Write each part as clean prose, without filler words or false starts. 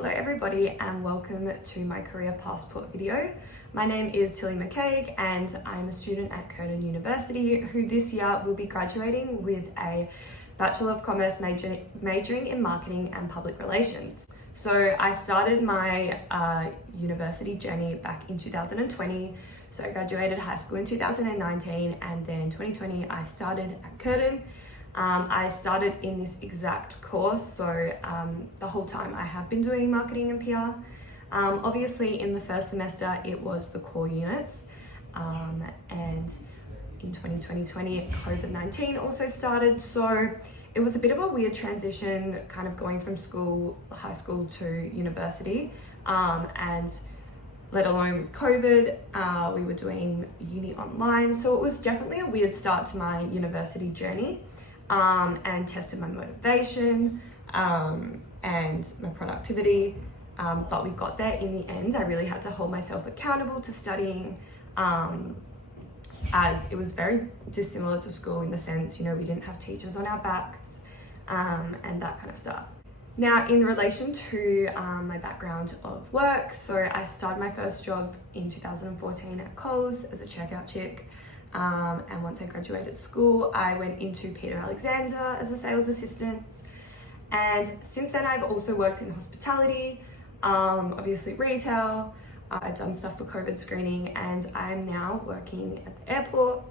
Hello everybody and welcome to my career passport video. My name is Tilly McCaig and I'm a student at Curtin University who this year will be graduating with a Bachelor of Commerce majoring in Marketing and Public Relations. So I started my university journey back in 2020. So I graduated high school in 2019 and then 2020 I started at Curtin. I started in this exact course, so the whole time I have been doing marketing and PR. Obviously in the first semester it was the core units, and in 2020 COVID-19 also started, so it was a bit of a weird transition kind of going from high school to university, and let alone with COVID, we were doing uni online, so it was definitely a weird start to my university journey. And tested my motivation and my productivity, but we got there in the end. I really had to hold myself accountable to studying, as it was very dissimilar to school in the sense, we didn't have teachers on our backs, and that kind of stuff. Now, in relation to my background of work, so I started my first job in 2014 at Coles as a checkout chick. And once I graduated school, I went into Peter Alexander as a sales assistant. And since then, I've also worked in hospitality, obviously retail. I've done stuff for COVID screening, and I'm now working at the airport,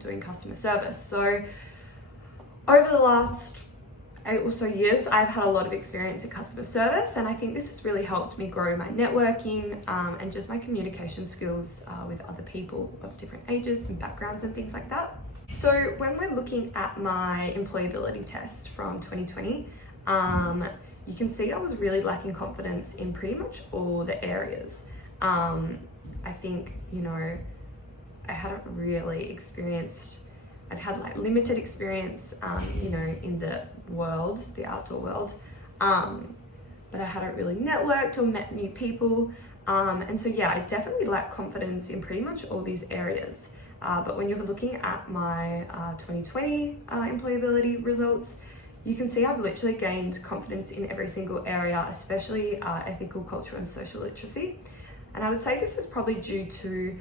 doing customer service. So over the last 8 or so years, I've had a lot of experience in customer service, and I think this has really helped me grow my networking and just my communication skills with other people of different ages and backgrounds and things like that. So when we're looking at my employability test from 2020, you can see I was really lacking confidence in pretty much all the areas. I think, I hadn't really experienced I'd had like limited experience, in the world, the outdoor world, but I hadn't really networked or met new people. And so, yeah, I definitely lacked confidence in pretty much all these areas. But when you're looking at my 2020 employability results, you can see I've literally gained confidence in every single area, especially ethical, cultural, and social literacy. And I would say this is probably due to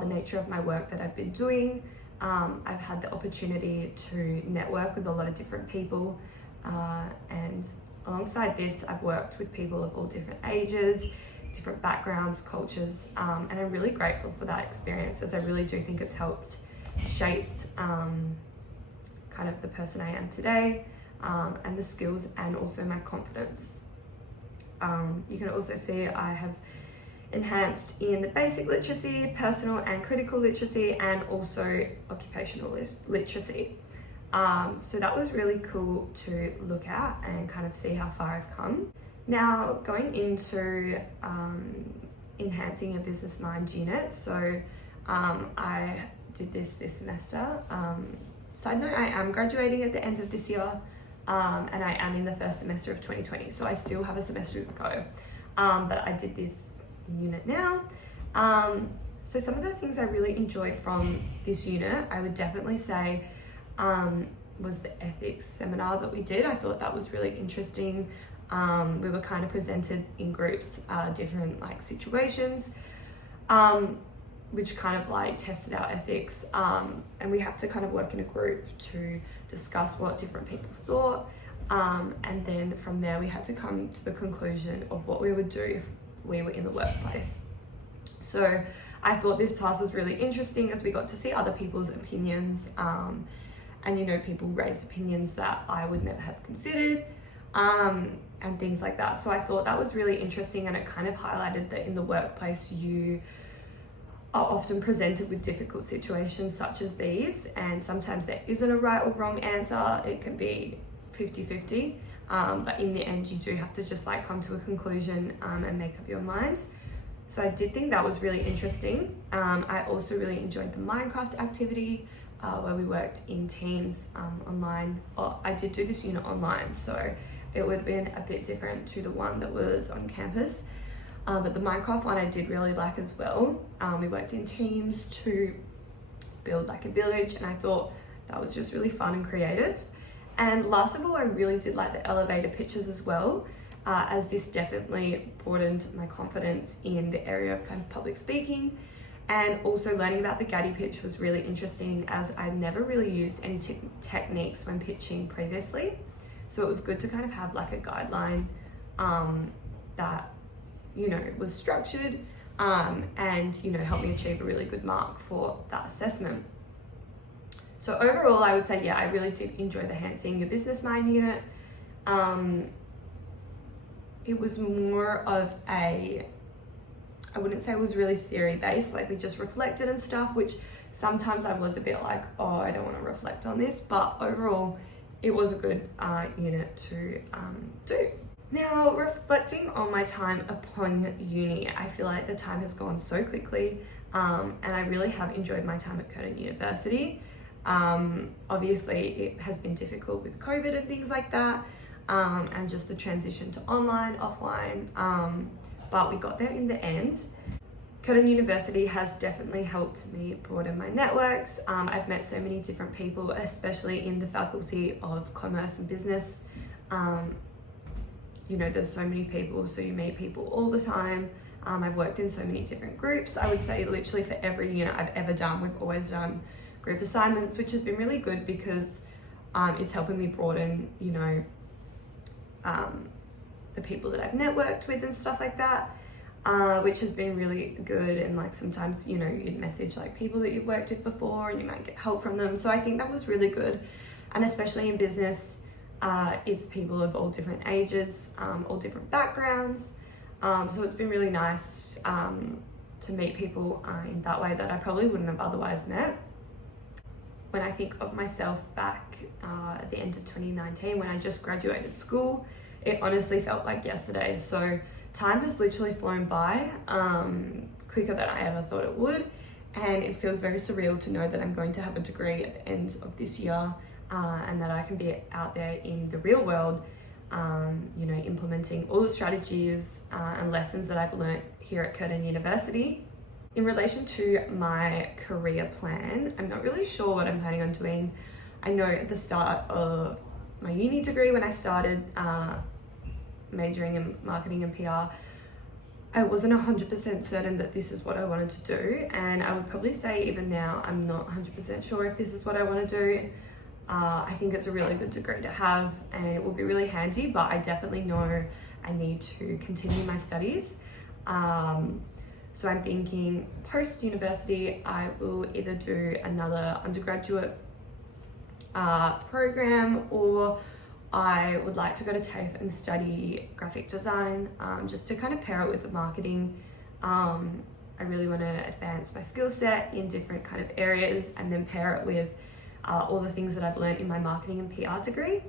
the nature of my work that I've been doing. I've had the opportunity to network with a lot of different people, and alongside this, I've worked with people of all different ages, different backgrounds, cultures, and I'm really grateful for that experience, as I really do think it's helped shape kind of the person I am today, and the skills and also my confidence. You can also see I have enhanced in the basic literacy, personal and critical literacy, and also occupational literacy. So that was really cool to look at and kind of see how far I've come. Now, going into enhancing a business mind unit. So I did this semester. Side note, I am graduating at the end of this year, and I am in the first semester of 2020. So I still have a semester to go, but I did this unit now. So some of the things I really enjoyed from this unit, I would definitely say, was the ethics seminar that we did. I thought that was really interesting. We were kind of presented in groups, different situations, which kind of tested our ethics, and we had to kind of work in a group to discuss what different people thought, and then from there we had to come to the conclusion of what we would do if we were in the workplace. So I thought this task was really interesting, as we got to see other people's opinions, and people raised opinions that I would never have considered, and things like that. So I thought that was really interesting, and it kind of highlighted that in the workplace you are often presented with difficult situations such as these, and sometimes there isn't a right or wrong answer. It can be 50-50. But in the end, you do have to just come to a conclusion and make up your mind. So I did think that was really interesting. I also really enjoyed the Minecraft activity, where we worked in teams online. I did do this unit online, so it would have been a bit different to the one that was on campus. But the Minecraft one I did really like as well. We worked in teams to build a village, and I thought that was just really fun and creative. And last of all, I really did like the elevator pitches as well. as this definitely broadened my confidence in the area of kind of public speaking. And also learning about the Gaddy pitch was really interesting, as I'd never really used any techniques when pitching previously. So it was good to kind of have like a guideline that, you know, was structured and, you know, helped me achieve a really good mark for that assessment. So overall, I would say, yeah, I really did enjoy the Hand Seeing Your Business Mind unit. It was more of I wouldn't say it was really theory based, like we just reflected and stuff, which sometimes I was a bit like, oh, I don't want to reflect on this, but overall it was a good unit to do. Now, reflecting on my time upon uni, I feel like the time has gone so quickly, and I really have enjoyed my time at Curtin University. Obviously it has been difficult with COVID and things like that, and just the transition to online, offline, but we got there in the end. Curtin University has definitely helped me broaden my networks. I've met so many different people, especially in the Faculty of Commerce and Business. You know, there's so many people, so you meet people all the time. I've worked in so many different groups. I would say literally for every unit I've ever done, we've always done group assignments, which has been really good because it's helping me broaden, you know, the people that I've networked with and stuff like that, which has been really good. And like sometimes, you know, you'd message like people that you've worked with before and you might get help from them. So I think that was really good. And especially in business, it's people of all different ages, all different backgrounds. So it's been really nice to meet people in that way that I probably wouldn't have otherwise met. When I think of myself back at the end of 2019, when I just graduated school, it honestly felt like yesterday. So time has literally flown by quicker than I ever thought it would. And it feels very surreal to know that I'm going to have a degree at the end of this year, and that I can be out there in the real world, you know, implementing all the strategies and lessons that I've learned here at Curtin University. In relation to my career plan, I'm not really sure what I'm planning on doing. I know at the start of my uni degree, when I started majoring in marketing and PR, I wasn't 100% certain that this is what I wanted to do. And I would probably say even now, I'm not 100% sure if this is what I want to do. I think it's a really good degree to have and it will be really handy, but I definitely know I need to continue my studies. So I'm thinking post-university, I will either do another undergraduate program, or I would like to go to TAFE and study graphic design, just to kind of pair it with the marketing. I really want to advance my skill set in different kind of areas and then pair it with all the things that I've learned in my marketing and PR degree.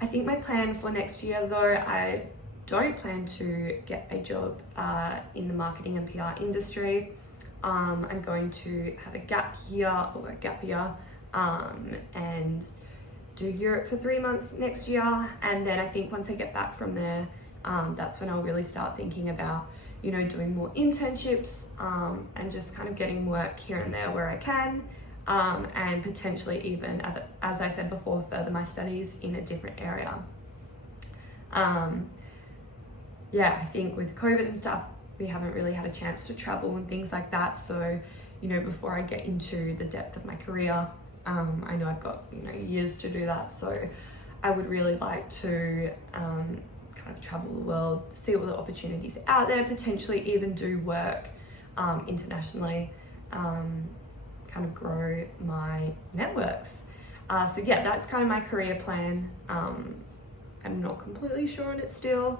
I think my plan for next year though, I don't plan to get a job in the marketing and PR industry. I'm going to have a gap year and do Europe for 3 months next year. And then I think once I get back from there, that's when I'll really start thinking about, you know, doing more internships and just kind of getting work here and there where I can. And potentially even, as I said before, further my studies in a different area. Yeah, I think with COVID and stuff, we haven't really had a chance to travel and things like that. So, you know, before I get into the depth of my career, I know I've got, you know, years to do that. So I would really like to kind of travel the world, see all the opportunities out there, potentially even do work internationally, kind of grow my networks. So yeah, that's kind of my career plan. I'm not completely sure on it still.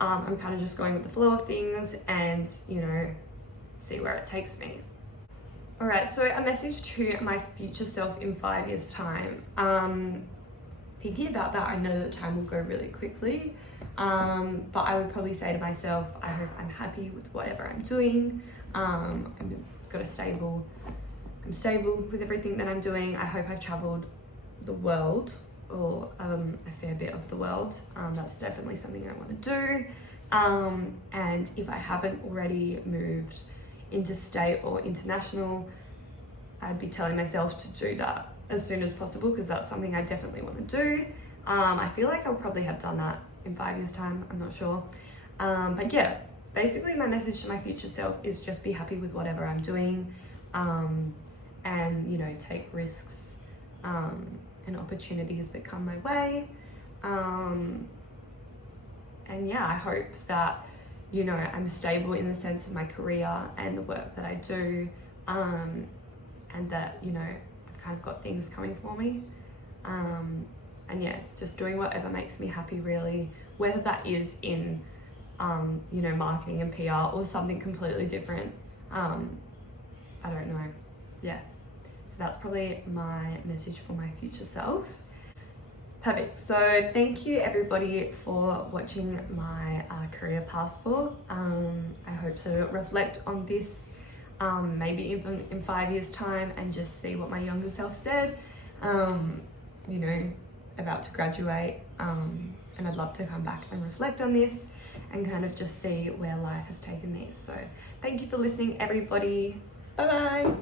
I'm kind of just going with the flow of things and, you know, see where it takes me. All right, so a message to my future self in 5 years' time. Thinking about that, I know that time will go really quickly, but I would probably say to myself, I hope I'm happy with whatever I'm doing. I'm stable with everything that I'm doing. I hope I've traveled the world, or a fair bit of the world. That's definitely something I want to do. And if I haven't already moved interstate or international, I'd be telling myself to do that as soon as possible, because that's something I definitely want to do. I feel like I'll probably have done that in 5 years time, I'm not sure. But yeah, basically my message to my future self is just be happy with whatever I'm doing, and you know, take risks and opportunities that come my way. And yeah, I hope that, you know, I'm stable in the sense of my career and the work that I do, and that, you know, I've kind of got things coming for me. And yeah, just doing whatever makes me happy, really, whether that is in, you know, marketing and PR or something completely different. I don't know. Yeah. So that's probably my message for my future self. Perfect. So thank you everybody for watching my career passport. I hope to reflect on this maybe even in 5 years time and just see what my younger self said. You know, about to graduate, and I'd love to come back and reflect on this and kind of just see where life has taken me. So thank you for listening, everybody. Bye bye.